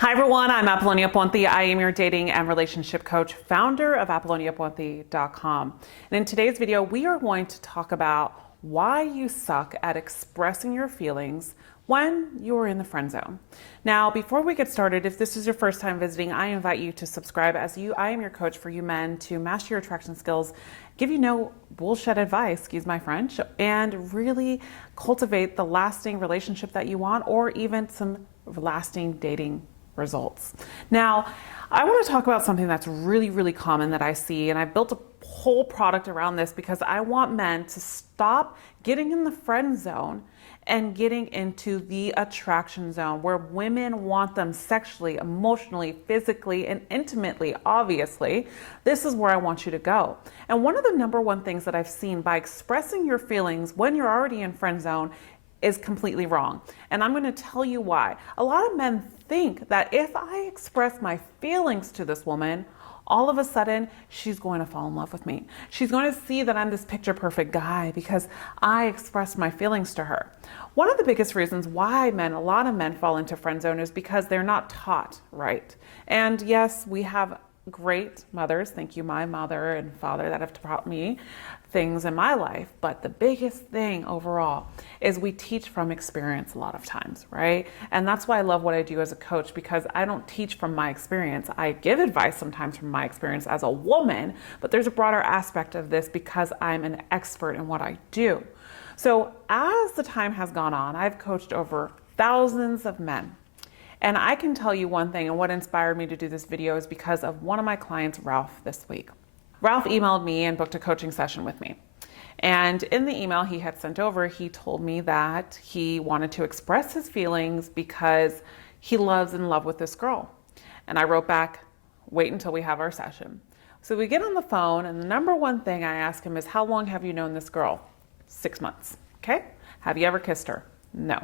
Hi everyone, I'm Apollonia Ponti. I am your dating and relationship coach, founder of ApolloniaPonti.com. And in today's video, we are going to talk about why you suck at expressing your feelings when you're in the friend zone. Now, before we get started, if this is your first time visiting, I invite you to subscribe I am your coach for you men to master your attraction skills, give you no bullshit advice, excuse my French, and really cultivate the lasting relationship that you want or even some lasting dating results. Now, I want to talk about something that's really common that I see, and I've built a whole product around this because I want men to stop getting in the friend zone and getting into the attraction zone where women want them sexually, emotionally, physically, and intimately, obviously. This is where I want you to go. And one of the number one things that I've seen by expressing your feelings when you're already in friend zone is completely wrong. And I'm going to tell you why. A lot of men think that if I express my feelings to this woman, all of a sudden she's going to fall in love with me. She's going to see that I'm this picture perfect guy because I expressed my feelings to her. One of the biggest reasons why a lot of men fall into friend zone is because they're not taught right. And yes, we have great mothers, thank you, my mother and father, that have taught me things in my life. But the biggest thing overall is we teach from experience a lot of times, right? And that's why I love what I do as a coach, because I don't teach from my experience. I give advice sometimes from my experience as a woman, but there's a broader aspect of this because I'm an expert in what I do. So as the time has gone on, I've coached over thousands of men. And I can tell you one thing, and what inspired me to do this video is because of one of my clients, Ralph, this week. Ralph emailed me and booked a coaching session with me. And in the email he had sent over, he told me that he wanted to express his feelings because he loves in love with this girl. And I wrote back, wait until we have our session. So we get on the phone, and the number one thing I ask him is, how long have you known this girl? 6 months. Okay. Have you ever kissed her? No.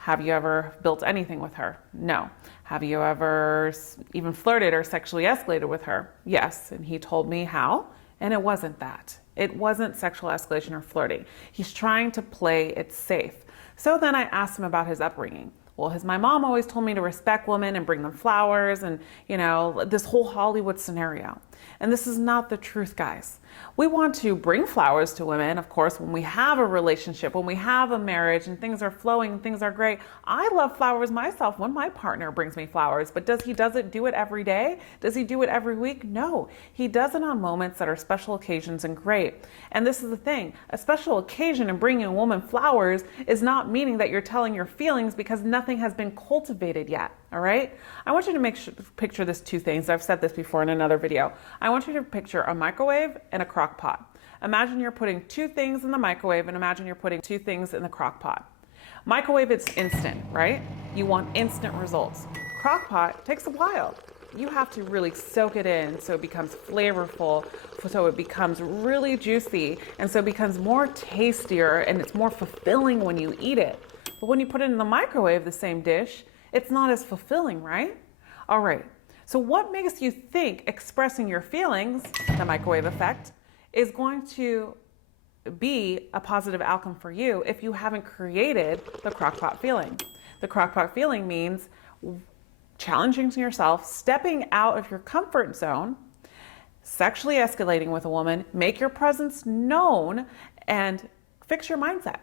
Have you ever built anything with her? No. Have you ever even flirted or sexually escalated with her? Yes. And he told me how, and it wasn't that. It wasn't sexual escalation or flirting. He's trying to play it safe. So then I asked him about his upbringing. Well, my mom always told me to respect women and bring them flowers and, this whole Hollywood scenario. And this is not the truth, guys. We want to bring flowers to women, of course, when we have a relationship, when we have a marriage and things are flowing and things are great. I love flowers myself when my partner brings me flowers, but does he do it every day? Does he do it every week? No, he does it on moments that are special occasions and great. And this is the thing, a special occasion and bringing a woman flowers is not meaning that you're telling your feelings because nothing has been cultivated yet. All right. I want you to picture this two things. I've said this before in another video. I want you to picture a microwave and a crock pot. Imagine you're putting two things in the microwave and imagine you're putting two things in the crock pot. Microwave, it's instant, right? You want instant results. Crock pot takes a while. You have to really soak it in so it becomes flavorful, so it becomes really juicy, and so it becomes more tastier and it's more fulfilling when you eat it. But when you put it in the microwave, the same dish, it's not as fulfilling, right? All right. So what makes you think expressing your feelings, the microwave effect, is going to be a positive outcome for you if you haven't created the crockpot feeling? The crockpot feeling means challenging yourself, stepping out of your comfort zone, sexually escalating with a woman, make your presence known, and fix your mindset.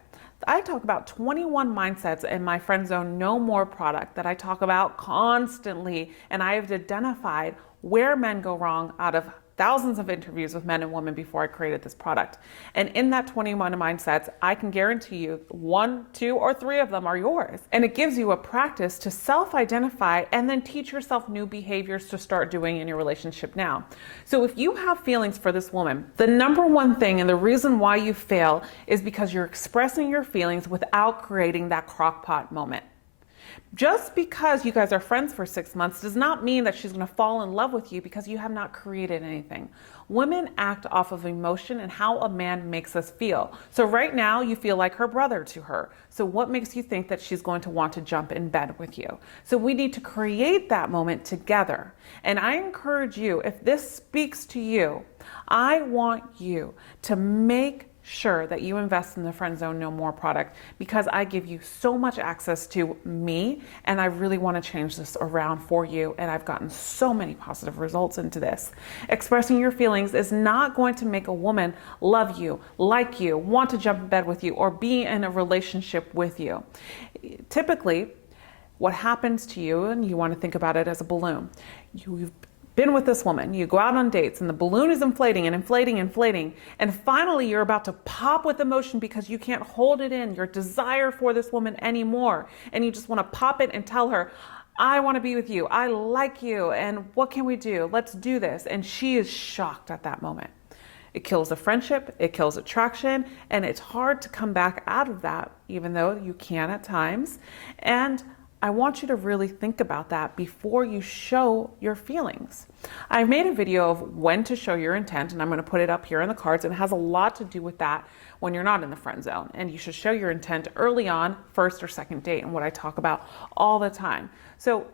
I talk about 21 mindsets in my Friend Zone No More product that I talk about constantly, and I have identified where men go wrong out of thousands of interviews with men and women before I created this product. And in that 21 mindsets, I can guarantee you 1, 2, or 3 of them are yours. And it gives you a practice to self-identify and then teach yourself new behaviors to start doing in your relationship now. So if you have feelings for this woman, the number one thing and the reason why you fail is because you're expressing your feelings without creating that crockpot moment. Just because you guys are friends for 6 months does not mean that she's going to fall in love with you because you have not created anything. Women act off of emotion and how a man makes us feel. So right now you feel like her brother to her. So what makes you think that she's going to want to jump in bed with you? So we need to create that moment together. And I encourage you, if this speaks to you, I want you to make sure that you invest in the Friend Zone No More product because I give you so much access to me and I really want to change this around for you. And I've gotten so many positive results into this. Expressing your feelings is not going to make a woman love you, like you, want to jump in bed with you, or be in a relationship with you. Typically, what happens to you, and you want to think about it as a balloon. You've been with this woman, you go out on dates and the balloon is inflating and inflating and inflating, and finally you're about to pop with emotion because you can't hold it in, your desire for this woman anymore, and you just want to pop it and tell her, I want to be with you, I like you, and what can we do? Let's do this. And she is shocked at that moment. It kills the friendship, it kills attraction, and it's hard to come back out of that, even though you can at times. And I want you to really think about that before you show your feelings. I've made a video of when to show your intent, and I'm going to put it up here in the cards, and it has a lot to do with that when you're not in the friend zone. And you should show your intent early on, first or second date, and what I talk about all the time. So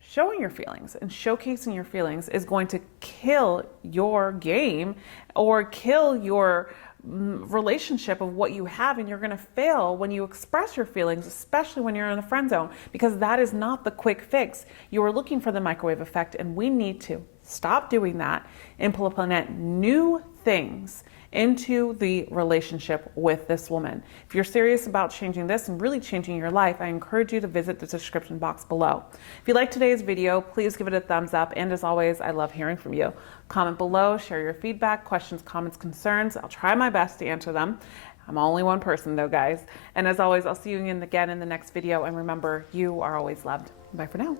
showing your feelings and showcasing your feelings is going to kill your game or kill your relationship of what you have, and you're going to fail when you express your feelings, especially when you're in the friend zone, because that is not the quick fix. You are looking for the microwave effect, and we need to stop doing that, implement new things into the relationship with this woman. If you're serious about changing this and really changing your life, I encourage you to visit the description box below. If you liked today's video, please give it a thumbs up. And as always, I love hearing from you. Comment below, share your feedback, questions, comments, concerns. I'll try my best to answer them. I'm only one person though, guys. And as always, I'll see you again in the next video. And remember, you are always loved. Bye for now.